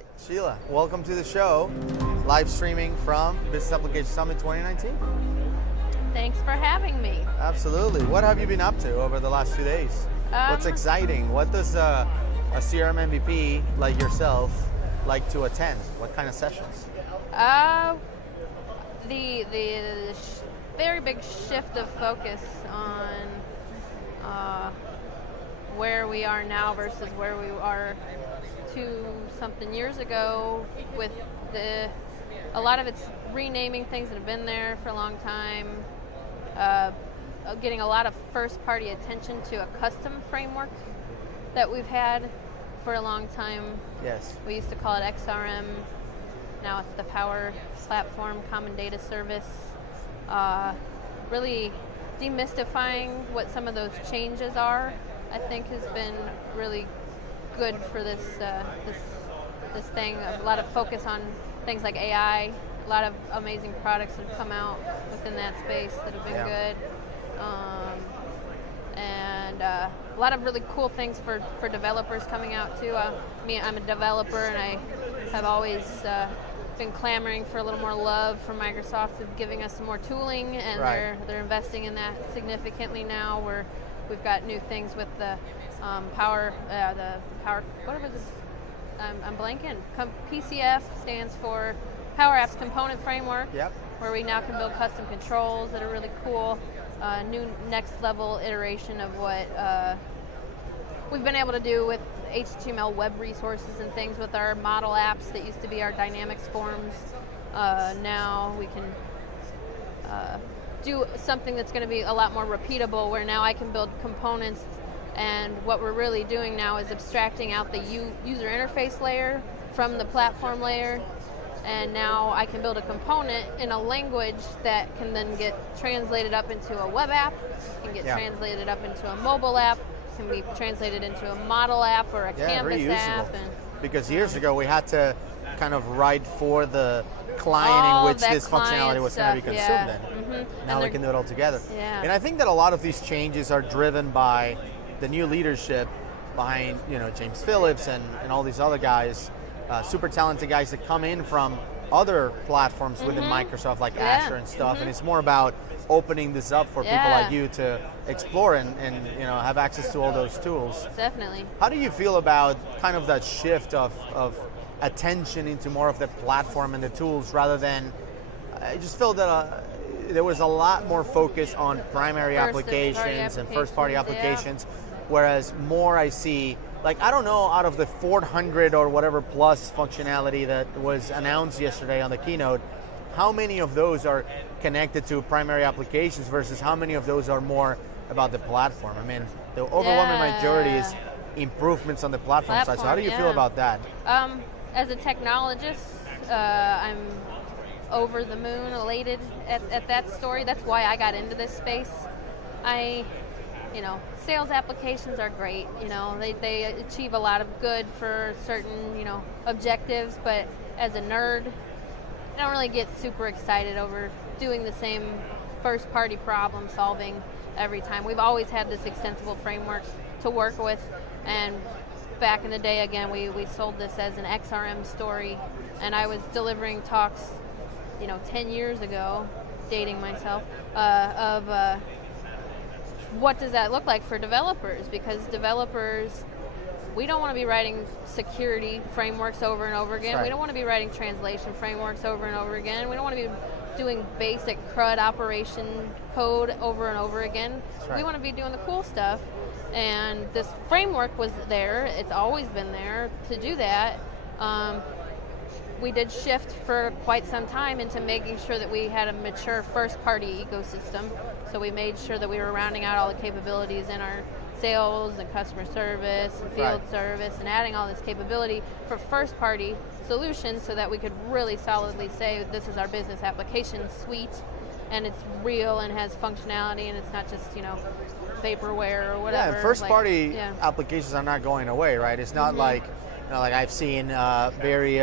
right, Sheila, welcome to the show. Live streaming from Business Application Summit 2019. Thanks for having me. Absolutely. What have you been up to over the last 2 days? What's exciting? What does a CRM MVP like yourself like to attend? What kind of sessions? The very big shift of focus on where we are now versus where we are 2-something years ago, with a lot of it's renaming things that have been there for a long time, getting a lot of first-party attention to a custom framework that we've had for a long time. Yes. We used to call it XRM. Now it's the Power Platform Common Data Service. Really demystifying what some of those changes are, I think, has been really good for this thing. A lot of focus on things like AI. A lot of amazing products that have come out within that space that have been good. And a lot of really cool things for developers coming out too. I'm a developer, and I have always been clamoring for a little more love from Microsoft of giving us some more tooling, and they're investing in that significantly now. We've got new things with the Power. What was this? I'm blanking. PCF stands for Power Apps Component Framework. Yep. Where we now can build custom controls that are really cool. New next level iteration of what we've been able to do with HTML web resources and things with our model apps that used to be our Dynamics forms. Now we can do something that's going to be a lot more repeatable, where now I can build components, and what we're really doing now is abstracting out the user interface layer from the platform layer. And now I can build a component in a language that can then get translated up into a web app, can get translated up into a mobile app, can be translated into a model app or a Canvas app. Because years ago we had to kind of write for the client in which this functionality was going to be consumed in. Now we can do it all together. And I think that a lot of these changes are driven by the new leadership behind, James Phillips and all these other guys. Super talented guys that come in from other platforms within Microsoft, like Azure and stuff, and it's more about opening this up for people like you to explore and have access to all those tools. Definitely. How do you feel about kind of that shift of attention into more of the platform and the tools, rather than, I just feel that there was a lot more focus on primary applications and first-party applications, whereas more I see, like, I don't know, out of the 400 or whatever plus functionality that was announced yesterday on the keynote, how many of those are connected to primary applications versus how many of those are more about the platform? I mean, the overwhelming majority is improvements on the platform side. So how do you feel about that? As a technologist, I'm over the moon elated at that story. That's why I got into this space. Sales applications are great. They achieve a lot of good for certain, objectives, but as a nerd, I don't really get super excited over doing the same first-party problem solving every time. We've always had this extensible framework to work with, and back in the day, again, we sold this as an XRM story, and I was delivering talks, 10 years ago, dating myself, of what does that look like for developers? Because developers, we don't want to be writing security frameworks over and over again. We don't want to be writing translation frameworks over and over again. We don't want to be doing basic CRUD operation code over and over again. We want to be doing the cool stuff. And this framework was there. It's always been there to do that. We did shift for quite some time into making sure that we had a mature first-party ecosystem. So we made sure that we were rounding out all the capabilities in our sales and customer service and field service, and adding all this capability for first-party solutions so that we could really solidly say this is our business application suite, and it's real and has functionality, and it's not just, vaporware or whatever. Yeah, first-party applications are not going away, right? It's not like, like I've seen very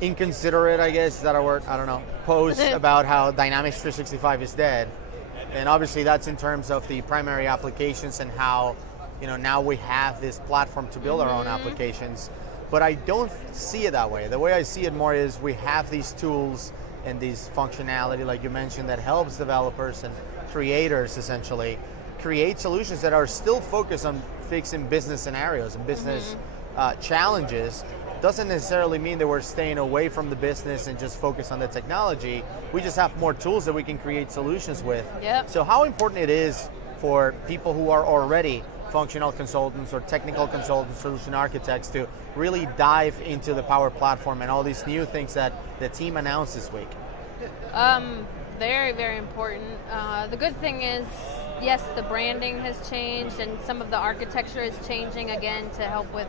inconsiderate, I guess, is that a word? I don't know, posts about how Dynamics 365 is dead. And obviously that's in terms of the primary applications and how, now we have this platform to build our own applications. but I don't see it that way. The way I see it more is we have these tools and these functionality, like you mentioned, that helps developers and creators essentially create solutions that are still focused on fixing business scenarios and business challenges. Doesn't necessarily mean that we're staying away from the business and just focus on the technology. We just have more tools that we can create solutions with. Yep. So how important it is for people who are already functional consultants or technical consultants, solution architects, to really dive into the Power Platform and all these new things that the team announced this week? Very, very important. The good thing is, yes, the branding has changed and some of the architecture is changing again to help with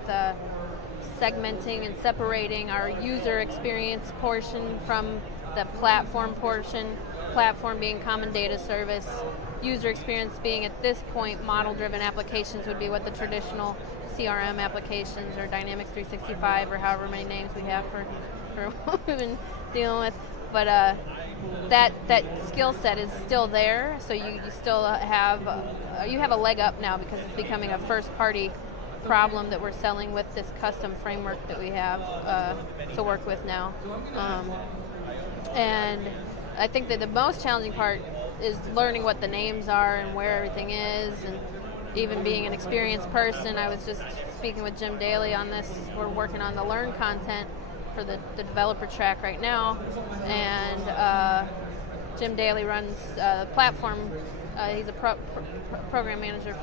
segmenting and separating our user experience portion from the platform portion, platform being common data service, user experience being at this point model-driven applications would be what the traditional CRM applications or Dynamics 365 or however many names we have for what we've been dealing with. But that skill set is still there, so you still have a leg up now because it's becoming a first-party problem that we're selling with this custom framework that we have to work with now. And I think that the most challenging part is learning what the names are and where everything is, and even being an experienced person. I was just speaking with Jim Daly on this. We're working on the Learn content for the developer track right now, and Jim Daly runs the platform. He's a program manager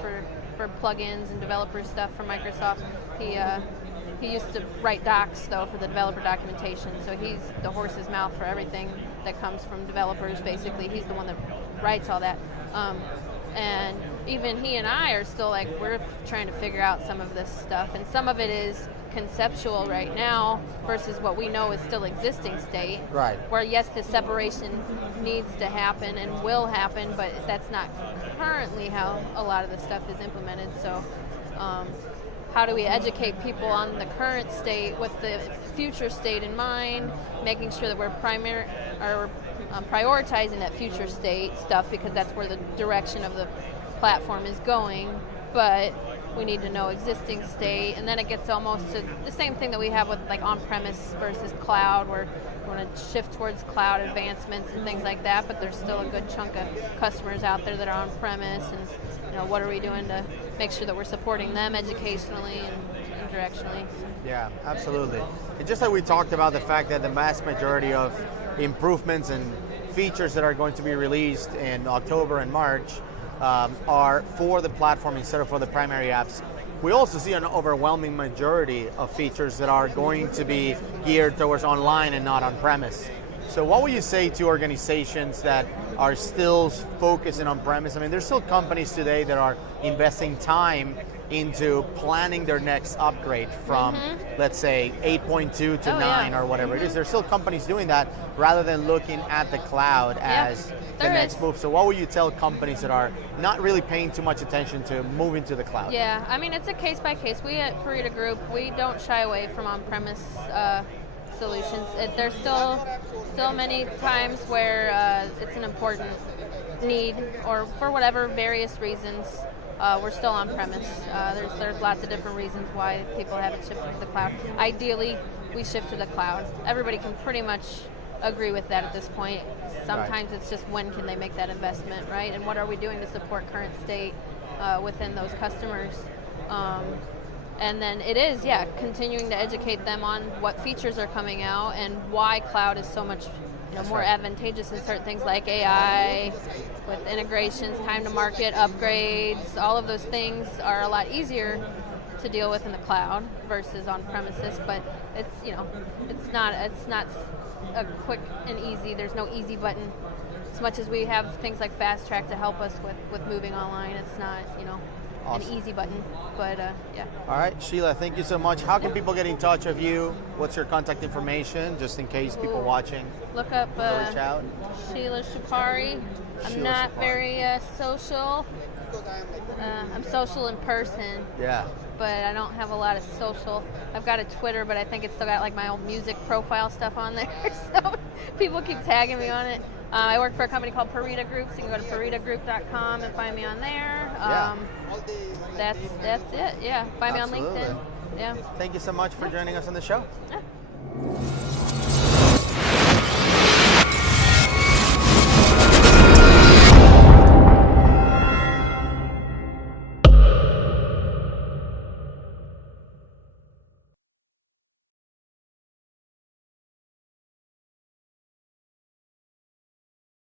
for plugins and developer stuff for Microsoft. He used to write docs though for the developer documentation, so he's the horse's mouth for everything that comes from developers. Basically, he's the one that writes all that. And even he and I are still we're trying to figure out some of this stuff, and some of it is conceptual right now versus what we know is still existing state. Right. Where yes, the separation needs to happen and will happen, but that's not currently how a lot of the stuff is implemented. So how do we educate people on the current state with the future state in mind, making sure that we're prioritizing that future state stuff because that's where the direction of the platform is going, but we need to know existing state, and then it gets almost to the same thing that we have with on-premise versus cloud, where we want to shift towards cloud advancements and things like that, but there's still a good chunk of customers out there that are on-premise, and what are we doing to make sure that we're supporting them educationally and directionally. Yeah, absolutely. And just like we talked about the fact that the vast majority of improvements and features that are going to be released in October and March are for the platform instead of for the primary apps. We also see an overwhelming majority of features that are going to be geared towards online and not on-premise. So what would you say to organizations that are still focusing on-premise? I mean, there's still companies today that are investing time into planning their next upgrade from, let's say, 8.2 to 9 or whatever it is. There's still companies doing that rather than looking at the cloud as the next move. So what would you tell companies that are not really paying too much attention to moving to the cloud? Yeah, I mean, it's a case by case. We at Parita Group, we don't shy away from on-premise solutions. There's still many times where it's an important need, or for whatever various reasons, we're still on premise. There's lots of different reasons why people haven't shifted to the cloud. Ideally, we shift to the cloud. Everybody can pretty much agree with that at this point. Sometimes it's just when can they make that investment, right? And what are we doing to support current state within those customers? And then it is, continuing to educate them on what features are coming out and why cloud is so much more advantageous in certain things like AI, with integrations, time to market, upgrades. All of those things are a lot easier to deal with in the cloud versus on premises. But it's not a quick and easy. There's no easy button. As much as we have things like Fast Track to help us with moving online, it's not awesome. An easy button, but All right, Sheila, thank you so much. How can people get in touch with you? What's your contact information, just in case people watching? Look up reach out. Sheila Shahpari. I'm not very social. I'm social in person. Yeah. But I don't have a lot of social. I've got a Twitter, but I think it's still got like my old music profile stuff on there. So people keep tagging me on it. I work for a company called Parita Group, so you can go to paritagroup.com and find me on there. That's it. Yeah, find me on LinkedIn. Yeah. Thank you so much for joining us on the show. Yeah.